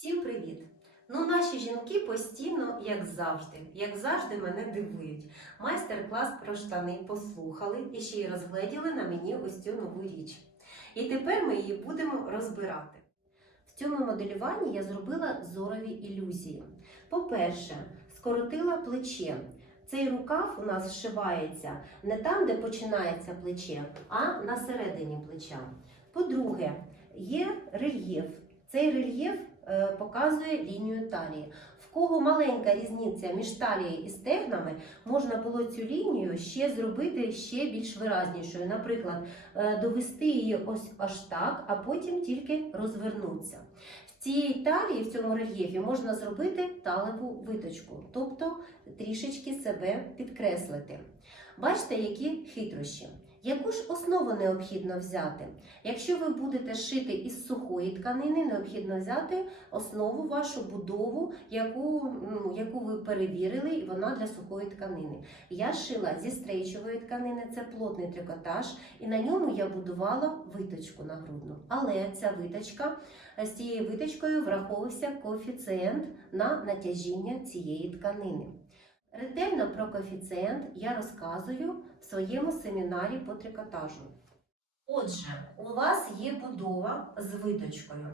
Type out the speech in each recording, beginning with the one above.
Всім привіт! Ну, наші жінки постійно, як завжди, як завжди, мене дивують. Майстер-клас про штани послухали і ще й розгледіли на мені ось цю нову річ. І тепер ми її будемо розбирати. В цьому моделюванні я зробила зорові ілюзії. По-перше, скоротила плече. Цей рукав у нас зшивається не там, де починається плече, а на середині плеча. По-друге, є рельєф. Цей рельєф показує лінію талії. В кого маленька різниця між талією і стегнами, можна було цю лінію ще зробити ще більш виразнішою. Наприклад, е, довести її ось аж так, а потім тільки розвернутися. В цій талії, в цьому рельєфі, можна зробити талеву виточку, тобто трішечки себе підкреслити. Бачите, які хитрощі. Яку ж основу необхідно взяти? Якщо ви будете шити із сухої тканини, необхідно взяти основу вашу будову, яку, ну, яку ви перевірили, і вона для сухої тканини. Я шила зі стрейчової тканини, це плотний трикотаж, і на ньому я будувала виточку нагрудну. Але ця виточка з цією виточкою враховувався коефіцієнт на натяжіння цієї тканини. Ретельно про коефіцієнт я розказую в своєму семінарі по трикотажу. Отже, у вас є будова з виточкою.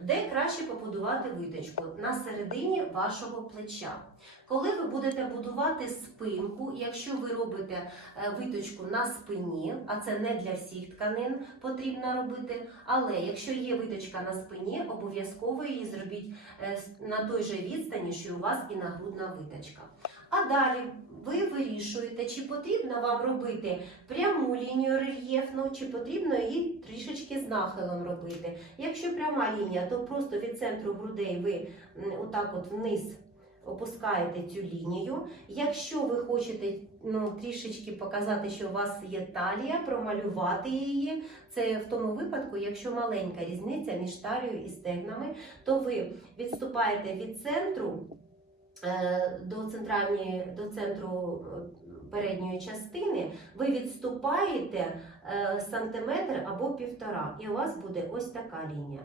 Де краще побудувати виточку? На середині вашого плеча. Коли ви будете будувати спинку, якщо ви робите е, виточку на спині, а це не для всіх тканин потрібно робити, але якщо є виточка на спині, обов'язково її зробіть е, на той же відстані, що у вас і нагрудна виточка. А далі ви вирішуєте, чи потрібно вам робити пряму лінію рельєфну, чи потрібно її трішечки з нахилом робити. Якщо пряма лінія, то просто від центру грудей ви отак от вниз опускаєте цю лінію. Якщо ви хочете ну, трішечки показати, що у вас є талія, промалювати її. Це в тому випадку, якщо маленька різниця між талією і стегнами, то ви відступаєте від центру до центральної до центру е, передньої частини, ви відступаєте е, сантиметр або півтора, і у вас буде ось така лінія.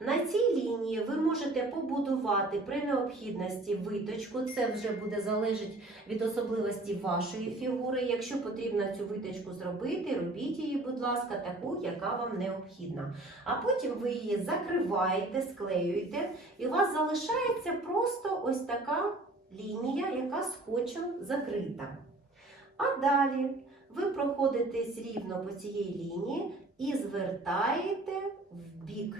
На цій лінії ви можете побудувати при необхідності виточку. Це вже буде залежати від особливості вашої фігури. Якщо потрібно цю виточку зробити, робіть її, будь ласка, таку, яка вам необхідна. А потім ви її закриваєте, склеюєте, і у вас залишається просто ось така лінія, яка скотчем закрита. А далі ви проходитесь рівно по цієї лінії і звертаєте в бік.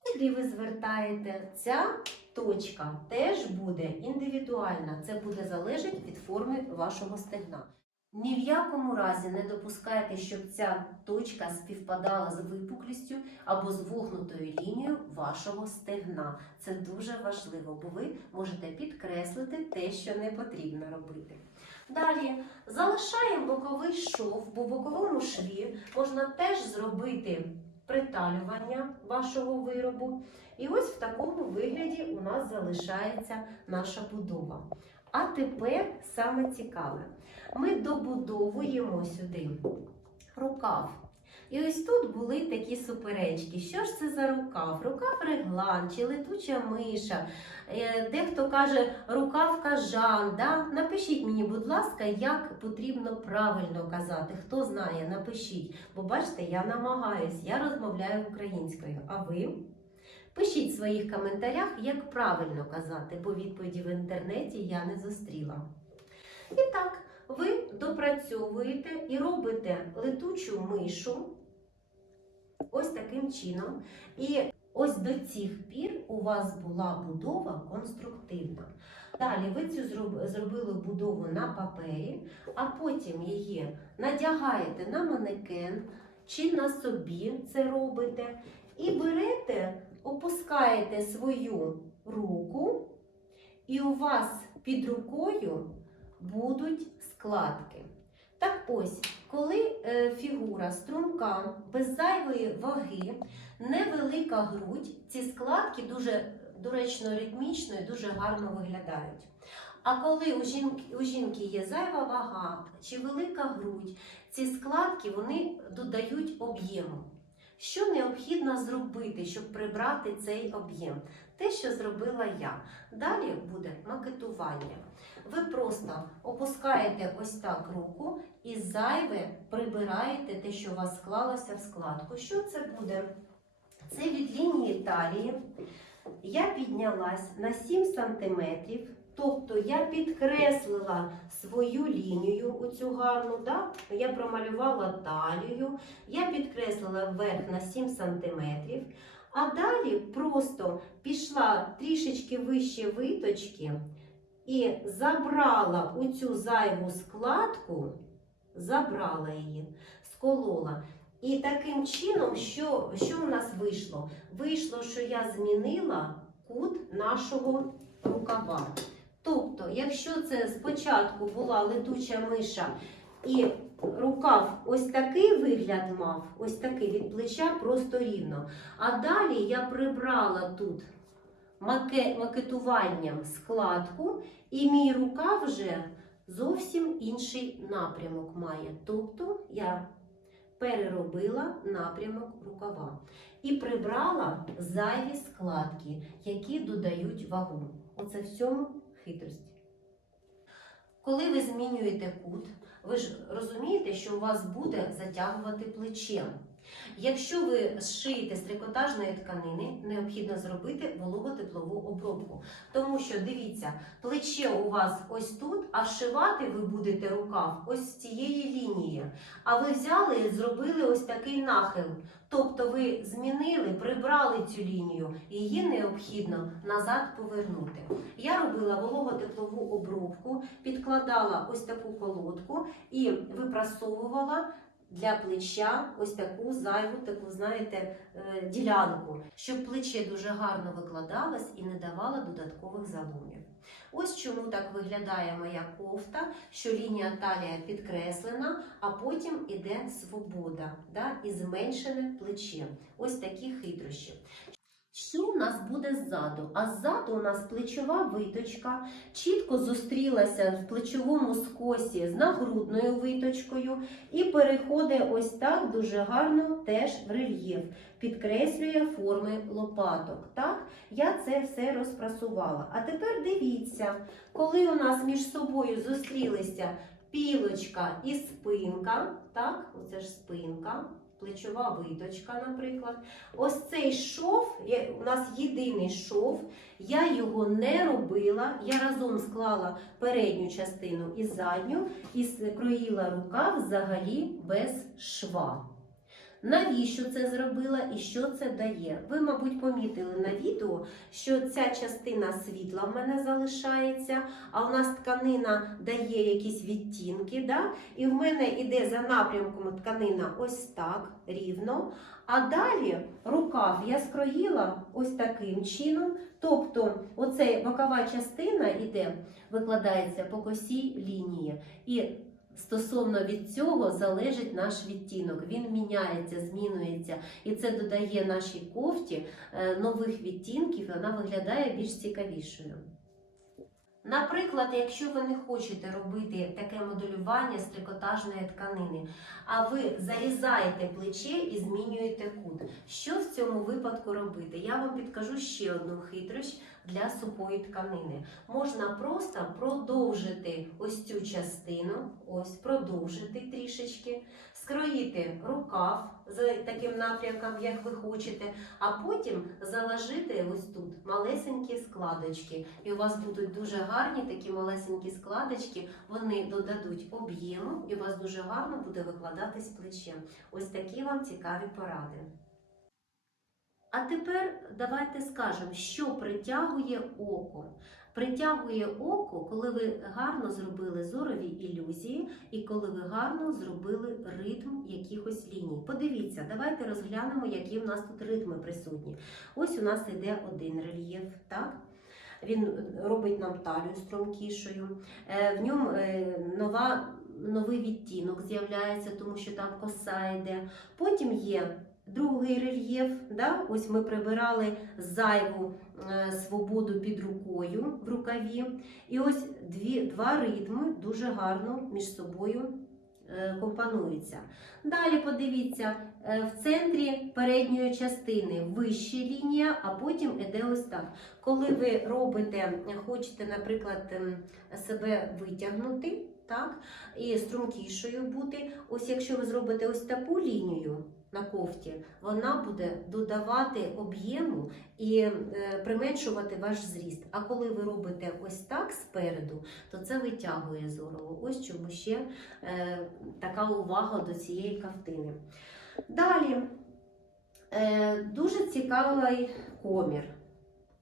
Куди ви звертаєте? Ця точка теж буде індивідуальна. Це буде залежати від форми вашого стегна. Ні в якому разі не допускайте, щоб ця точка співпадала з випуклістю або з вогнутою лінією вашого стегна. Це дуже важливо, бо ви можете підкреслити те, що не потрібно робити. Далі залишаємо боковий шов, бо в боковому шві можна теж зробити приталювання вашого виробу. І ось в такому вигляді у нас залишається наша будова. А тепер саме цікаве. Ми добудовуємо сюди рукав. І ось тут були такі суперечки. Що ж це за рукав? Рукав реглан чи летуча миша. Е, Дехто каже рукав кажан. Да? Напишіть мені, будь ласка, як потрібно правильно казати. Хто знає, напишіть. Бо бачите, я намагаюсь, я розмовляю українською. А ви? Пишіть в своїх коментарях, як правильно казати, бо відповіді в інтернеті я не зустріла. І так, ви допрацьовуєте і робите летучу мишу ось таким чином. І ось до цих пір у вас була будова конструктивна. Далі ви цю зробили будову на папері, а потім її надягаєте на манекен чи на собі це робите. І берете, опускаєте свою руку, і у вас під рукою будуть складки. Так ось, коли е, фігура струнка, без зайвої ваги, невелика грудь, ці складки дуже доречно ритмічно і дуже гарно виглядають. А коли у жінки, у жінки є зайва вага чи велика грудь, ці складки вони додають об'єму. Що необхідно зробити, щоб прибрати цей об'єм? Те, що зробила я. Далі буде макетування. Ви просто опускаєте ось так руку і зайве прибираєте те, що у вас склалося в складку. Що це буде? Це від лінії талії. Я піднялась на 7 см, тобто я підкреслила свою лінію, оцю гарну, да? я промалювала талію, я підкреслила вверх на 7 см, а далі просто пішла трішечки вище виточки і забрала оцю зайву складку, забрала її, сколола. І таким чином, що, що в нас вийшло? Вийшло, що я змінила кут нашого рукава. Тобто, якщо це спочатку була летуча миша і рукав ось такий вигляд мав, ось такий від плеча просто рівно. А далі я прибрала тут маке, макетуванням складку, і мій рукав вже зовсім інший напрямок має. Тобто я переробила напрямок рукава і прибрала зайві складки, які додають вагу. Оце в цьому хитрості. Коли ви змінюєте кут, ви ж розумієте, що у вас буде затягувати плече. Якщо ви зшиєте з трикотажної тканини, необхідно зробити вологотеплову обробку. Тому що дивіться, плече у вас ось тут, а вшивати ви будете рукав ось з цієї лінії. А ви взяли і зробили ось такий нахил. Тобто ви змінили, прибрали цю лінію, її необхідно назад повернути. Я робила вологотеплову обробку, підкладала ось таку колодку і випрасовувала для плеча ось таку зайву, таку, знаєте, е, ділянку, щоб плече дуже гарно викладалось і не давало додаткових заломів. Ось чому так виглядає моя кофта, що лінія талія підкреслена, а потім іде свобода да, і зменшене плече. Ось такі хитрощі. Що у нас буде ззаду? А ззаду у нас плечова виточка, чітко зустрілася в плечовому скосі з нагрудною виточкою і переходить ось так дуже гарно теж в рельєф, підкреслює форми лопаток. Так, я це все розпрасувала. А тепер дивіться, коли у нас між собою зустрілися пілочка і спинка, так, оце ж спинка. Плечова виточка, наприклад. Ось цей шов, у нас єдиний шов, я його не робила. Я разом склала передню частину і задню, і скроїла рукав взагалі без шва. Навіщо це зробила і що це дає? Ви, мабуть, помітили на відео, що ця частина світла в мене залишається, а у нас тканина дає якісь відтінки. Да? І в мене йде за напрямком тканина ось так рівно. А далі рукав я скроїла ось таким чином. Тобто, оцей бокова частина іде, викладається по косій лінії. І стосовно від цього залежить наш відтінок. Він міняється, змінюється, і це додає нашій кофті е, нових відтінків, і вона виглядає більш цікавішою. Наприклад, якщо ви не хочете робити таке моделювання з трикотажної тканини, а ви зарізаєте плече і змінюєте кут. Що цьому випадку робити? Я вам підкажу ще одну хитрощ для сухої тканини. Можна просто продовжити ось цю частину, ось продовжити трішечки, скроїти рукав з таким напрямком, як ви хочете, а потім заложити ось тут малесенькі складочки. І у вас будуть дуже гарні такі малесенькі складочки, вони додадуть об'єму, і у вас дуже гарно буде викладатись плече. Ось такі вам цікаві поради. А тепер давайте скажемо, що притягує око. Притягує око, коли ви гарно зробили зорові ілюзії і коли ви гарно зробили ритм якихось ліній. Подивіться, давайте розглянемо, які в нас тут ритми присутні. Ось у нас йде один рельєф, так? Він робить нам талію стромкішою. Е, В ньому е, нова, новий відтінок з'являється, тому що там коса йде. Потім є другий рельєф. Да? Ось ми прибирали зайву е, свободу під рукою в рукаві. І ось дві, два ритми дуже гарно між собою е, компонуються. Далі подивіться, Е, В центрі передньої частини вища лінія, а потім іде ось так. Коли ви робите, хочете, наприклад, ем, себе витягнути, так, і стрункішою бути, ось якщо ви зробите ось таку лінію на кофті, вона буде додавати об'єму і е, применшувати ваш зріст. А коли ви робите ось так спереду, то це витягує зорово. Ось чому ще е, така увага до цієї кафтини. Далі е, дуже цікавий комір.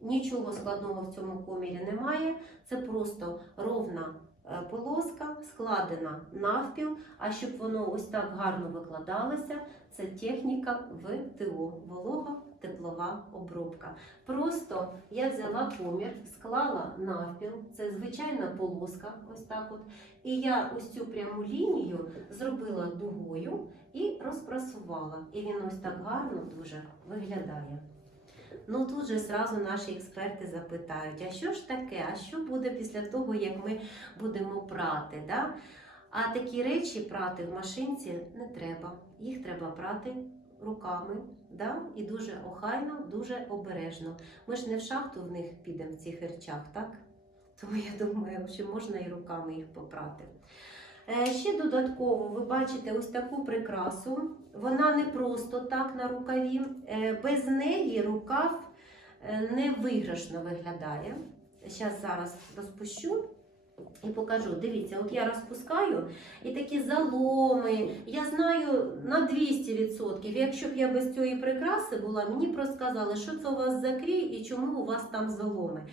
Нічого складного в цьому комірі немає. Це просто ровна полоска, складена навпіл. А щоб воно ось так гарно викладалося, це техніка ВТО волога теплова обробка. Просто я взяла комір, склала навпіл, це звичайна полоска, ось так от. І я ось цю пряму лінію зробила дугою і розпрасувала. І він ось так гарно дуже виглядає. Ну тут же зразу наші експерти запитають, а що ж таке? А що буде після того, як ми будемо прати? Да? А такі речі прати в машинці не треба. Їх треба прати руками, да? і дуже охайно, дуже обережно. Ми ж не в шахту в них підемо в цих речах, так? Тому я думаю, що можна і руками їх попрати. Е, Ще додатково ви бачите ось таку прикрасу. Вона не просто так на рукаві. Е, Без неї рукав е, не виграшно виглядає. Зараз зараз розпущу і покажу. Дивіться, от я розпускаю і такі заломи. Я знаю на 200%. Якщо б я без цієї прикраси була, мені б розказали, що це у вас за крій і чому у вас там заломи.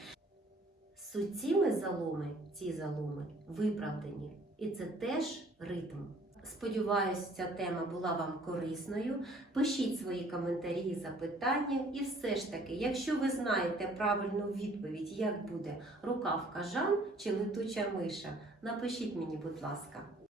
Суціми заломи, ці заломи виправдані. І це теж ритм. Сподіваюсь, ця тема була вам корисною. Пишіть свої коментарі запитання. І все ж таки, якщо ви знаєте правильну відповідь, як буде рука в кажан чи летуча миша, напишіть мені, будь ласка.